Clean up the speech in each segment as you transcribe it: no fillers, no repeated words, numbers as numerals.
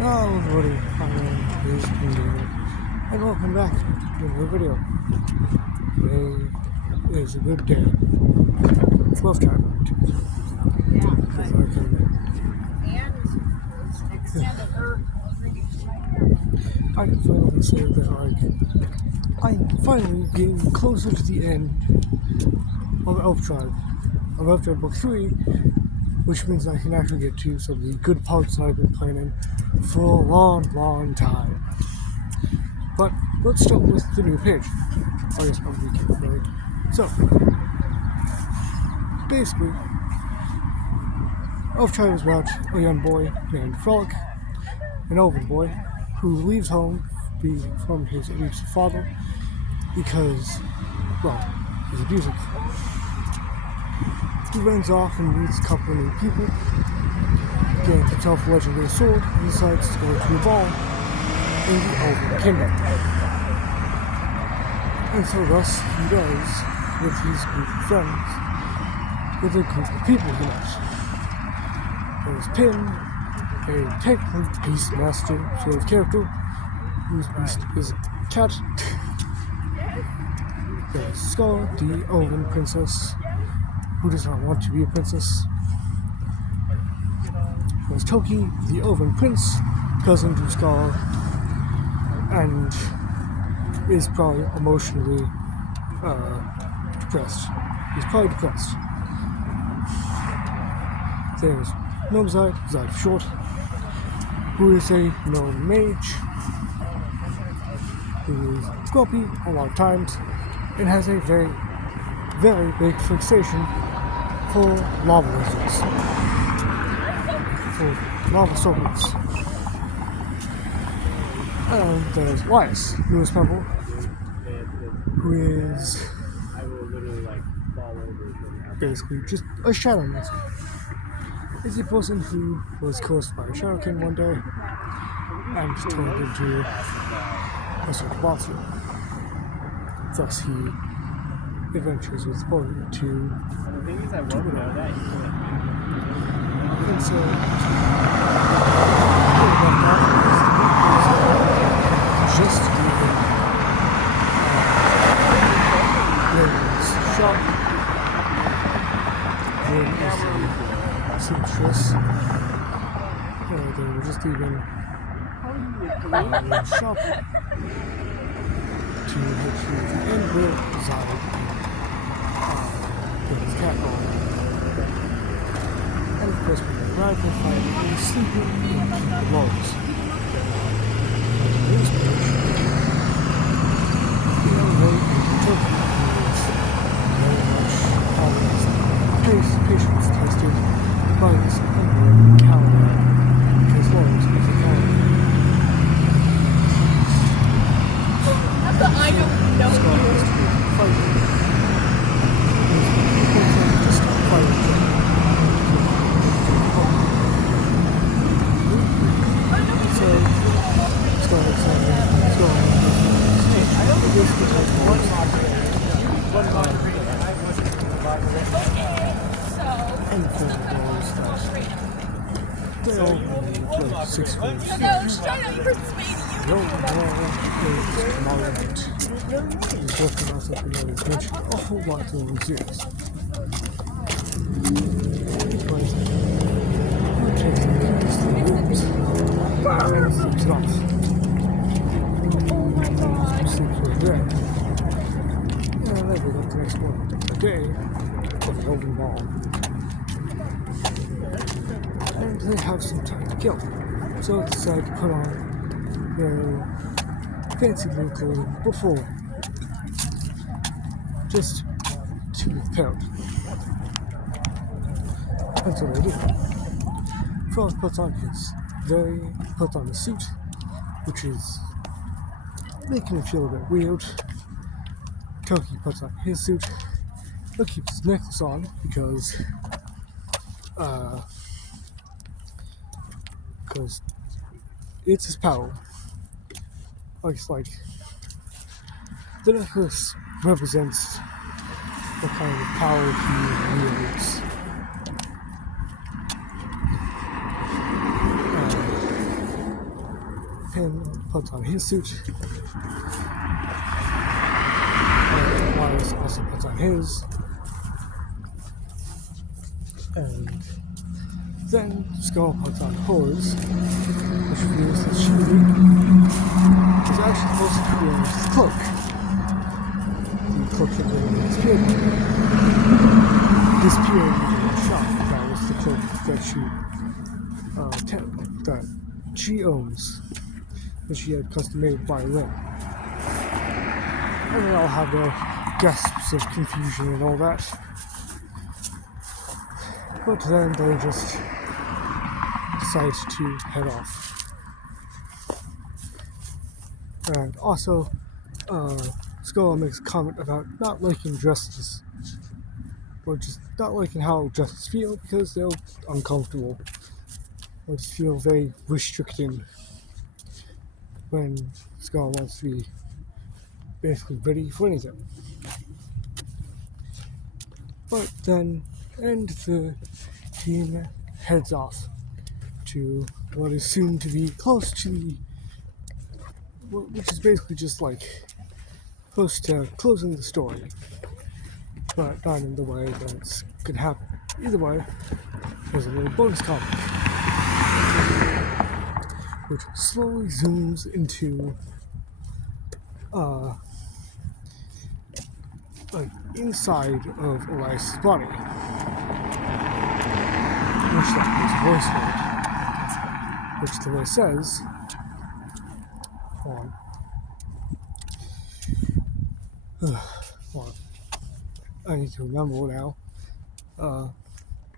Hello everybody, my name is David, and welcome back to another video. Today is a good day. 12 time activities. I can finally say that I'm finally getting closer to the end of Elf Tribe. Of Elf Tribe Book 3, which means I can actually get to some of the good parts that I've been planning for a long time. But let's start with the new page. I guess I'll recap, right? So, basically, Elf Tribe is about a young boy named Frolic, an elven boy, who leaves home from his abusive father because, well, he's abusive. He runs off and meets a couple of new people, gains himself a legendary sword, and decides to go to a ball in the Elven Kingdom. And so thus he does with his group of friends, with a group of people he knows. There's Pin, a technically beast master sort of character, whose beast is a cat. There's Skull, the Elven princess, who does not want to be a princess. There's Toki, the Elven prince, cousin to Skull, and is probably emotionally depressed. He's probably depressed. There's Gnomezide, Zide Short, who is a gnome mage, who is grumpy a lot of times, and has a very big fixation for lava lizards, for lava serpents. And there's Elias, newest member, who is basically just a shadow monster. Is a person who was cursed by a Shadow King one day and turned into a sort of monster. Thus he adventures with Boy to and so just leaving Raven's shop. Raven is the seamstress. They were just leaving Raven's shop to head to the end where Zide with his cat on. And of course, when they arrive, they find him sleeping in the logs. This page, the young boy Toki is very much always patience tested by this unborn coward, as long as he's a coward. I don't know. Scott has to be fighting. Just fighting. So, Scott is and the film goes that they all play 6 games. The only one is Monument. He's working on something that is mentioned a whole lot in the series. But he takes the keys to the rooms and sleeps it off. He sleeps right there. And then we got the next one. A day of an open ball. And they have some time to kill. So they decide to put on their fancy new clothing before, just to be prepared. And so they do. Frog puts on a suit, which is making him feel a bit weird. Toki puts on his suit, but keeps his necklace on because it's his power. It's like the necklace represents the kind of power he wields. Finn puts on his suit. Miles also puts on his. And then Skull puts on hers, which reveals that she is actually supposed to be wearing his cloak. The cloak that disappeared in the shop. That was the cloak that she owns, that she had custom made by Lynn. And they all have their gasps of confusion and all that. But then they just decide to head off. And also, Skull makes a comment about not liking dresses, or just not liking how dresses feel because they're uncomfortable, or just feel very restricting when Skull wants to be basically ready for anything. But then, the team heads off to what is soon to be close to the, which is basically just like close to closing the story, but not in the way that it's could happen. Either way, there's a little bonus comic which slowly zooms into like inside of Elias's body, which that is voice heard, which the voice says, hold on, I need to remember now,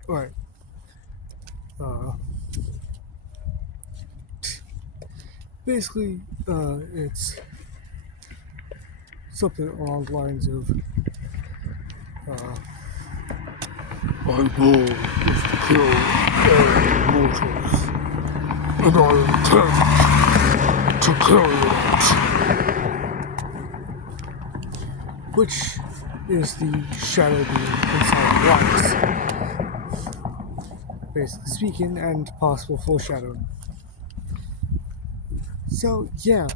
right, basically, it's something along the lines of, my goal is to kill all mortals, and I intend to carry it. which is the shadow being inside Elias, basically speaking, and possible foreshadowing. So yeah,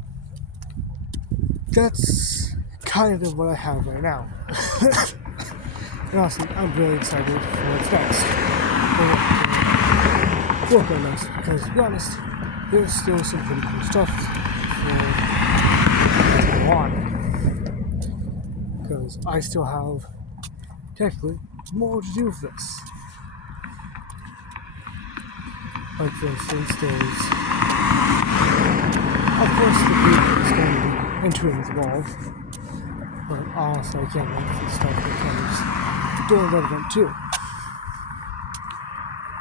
that's kind of what I have right now. And honestly, I'm really excited for what's next. Work on next, because to be honest, there's still some pretty cool stuff to go on. Because I still have, technically, more to do with this. Like for instance, there's, of course, the group is going to be entering the ball. But honestly, I can't wait for the stuff that comes during that event too.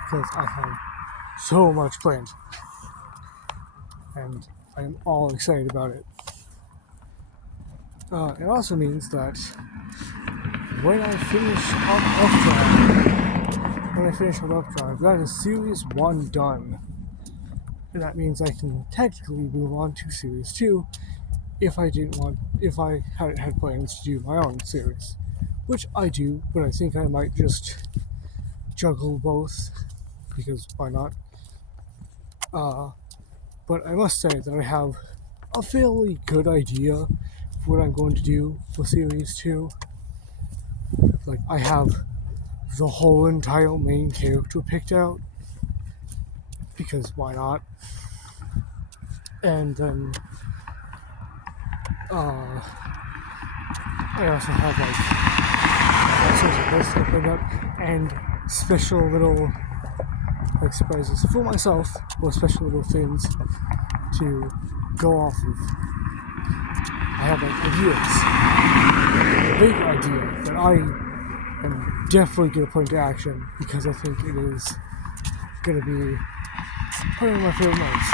Because I have so much planned. And I am all excited about it. It also means that when I finish on Updrive, that is Series 1 done. And that means I can technically move on to Series 2 if I hadn't had plans to do my own series. Which I do, but I think I might just juggle both, because why not? But I must say that I have a fairly good idea of what I'm going to do for Series 2. Like, I have the whole entire main character picked out, because why not? And then, I also have, like, all sorts of lists opened up, and special little, like, surprises for myself, or special little things to go off of. I have, like, ideas. A big idea that I am definitely going to put into action, because I think it is going to be one of my favorite ones.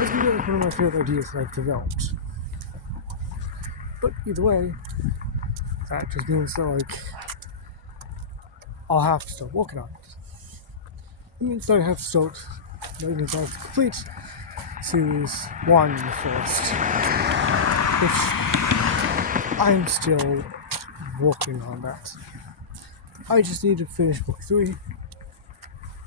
It's going to be one of my favorite ideas that I've developed. But either way, that just means that, like, I'll have to start working on it. It means that I have to start, that means I have to complete Series 1 first, which I'm still working on that. I just need to finish Book 3,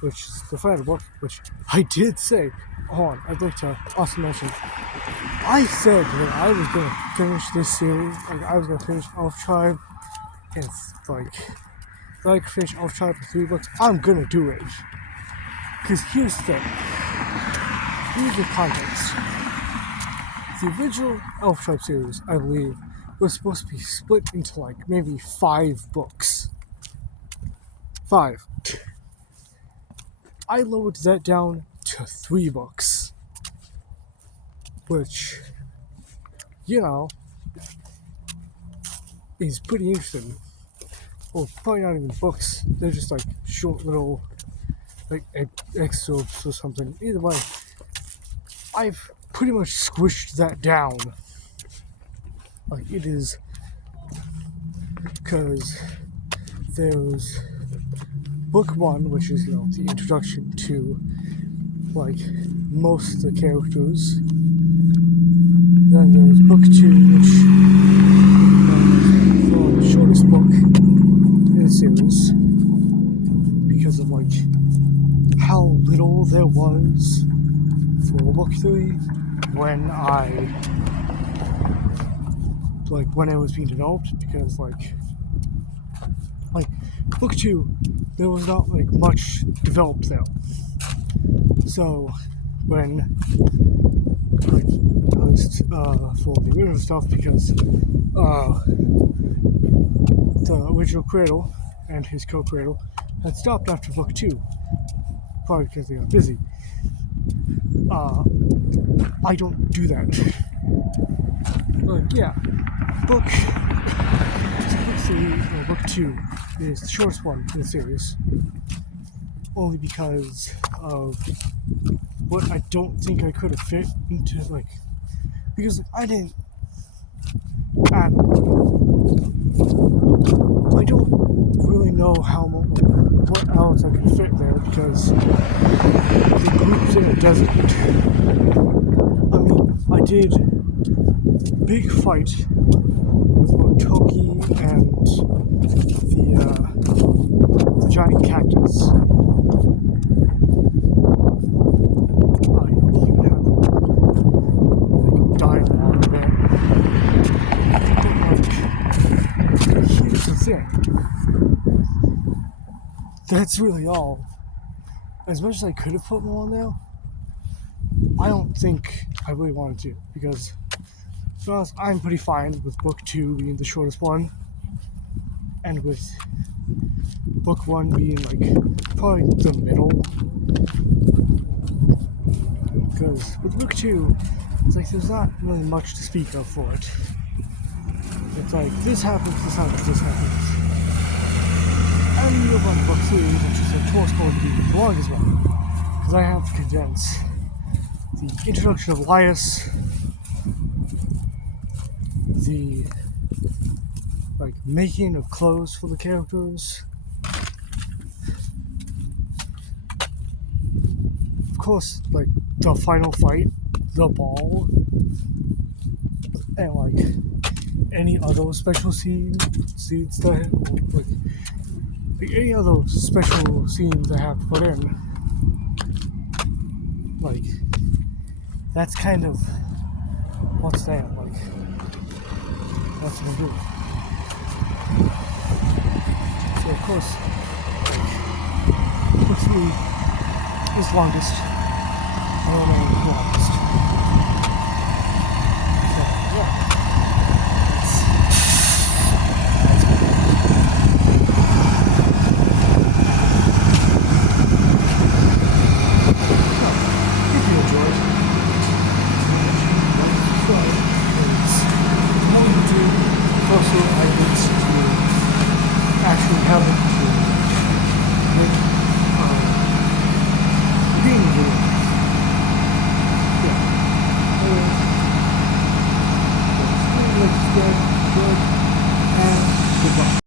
which is the final book, which I did say. Hold on, I'd like to also mention, I said that I was going to finish this series, like I was going to finish Elf Tribe, and like, if I could finish Elf Tribe in 3 books, I'm going to do it. Because here's the thing, here's the context. The original Elf Tribe series, I believe, was supposed to be split into like maybe 5 books. 5. I lowered that down to 3 books. Which, you know, is pretty interesting. Well, probably not even books. They're just like short little, like excerpts or something. Either way, I've pretty much squished that down. Like it is, because there's book 1, which is, you know, the introduction to like most of the characters. Then there's book 2, which is the shortest book in the series because of like how little there was for book 3 when it was being developed, because like book 2 there was not like much developed there. So when like at least for the original stuff, because the original Cradle and his co-Cradle had stopped after book 2, probably because they got busy. I don't do that. But yeah, book 3 or book 2 is the shortest one in the series, only because of what I don't think I could have fit into, like, because I don't really know what else I could fit there, because the group's in a desert. I mean, I did big fight with Toki and the giant cactus. I even had them like dying on a bit. But like, here's the thing. That's really all. As much as I could have put more on there, I don't think I really wanted to, because to be honest, I'm pretty fine with book 2 being the shortest one, and with book 1 being like probably the middle. Because with book 2, it's like there's not really much to speak of for it. It's like this happens, this happens, this happens. And you move on to book 3, which is of course going to be the longest one, because I have to condense the introduction of Elias, the like making of clothes for the characters, of course, like the final fight, the ball, and like any other special scenes that like any other special scenes I have to put in. Like that's kind of what's that, like that's what I'm doing. So of course, book 3 is longest. I don't know